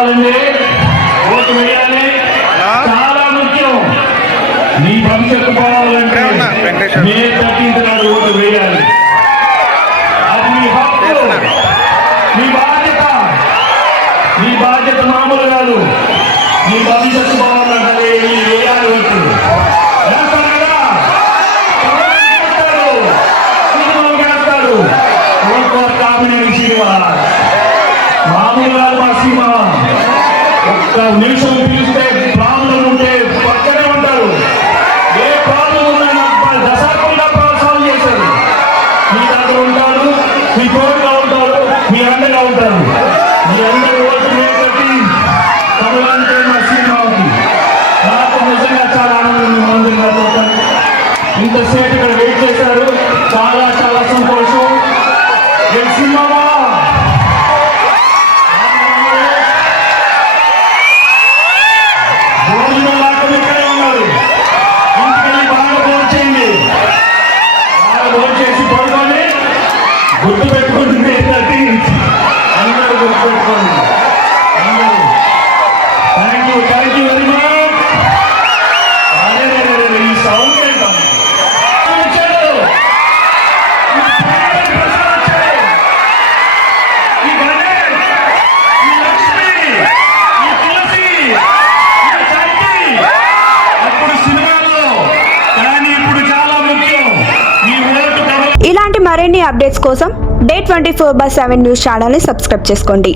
కావాలండి ఓటు వేయాలి. చాలా ముఖ్యం. మీ భవిష్యత్తు పోవాలంటే మే థర్టీన్త్ నాడు ఓటు వేయాలి. అది మీ హక్కు. మీ బాధ్యత. మీ బాధ్యత మామూలు కాదు. మీ భవిష్యత్తు పోవాలంటే ఒక్క నిమిషం పిలిస్తే ప్రాబ్లం ఉంటే పక్కనే ఉంటారు. ఏ ప్రాబ్లం ఉన్నా నాకు దశాబ్దంగా సాల్వ్ చేశారు. మీ దగ్గర ఉంటారు మీ కోరిగా ఉంటారు మీ అండగా ఉంటారు. మీ అందరి ఓటు కట్టి తమలంటే మా సీమ నాకు నిజంగా చాలా ఆనందంగా ఉంది ఇంతసేపు ఇక్కడ వెయిట్ చేశారు. చాలా చాలా సంతోషం. సినిమా గుర్తు మరిన్ని అప్డేట్స్ కోసం day twenty four by seven news ఛానల్ని సబ్స్క్రైబ్ చేసుకోండి.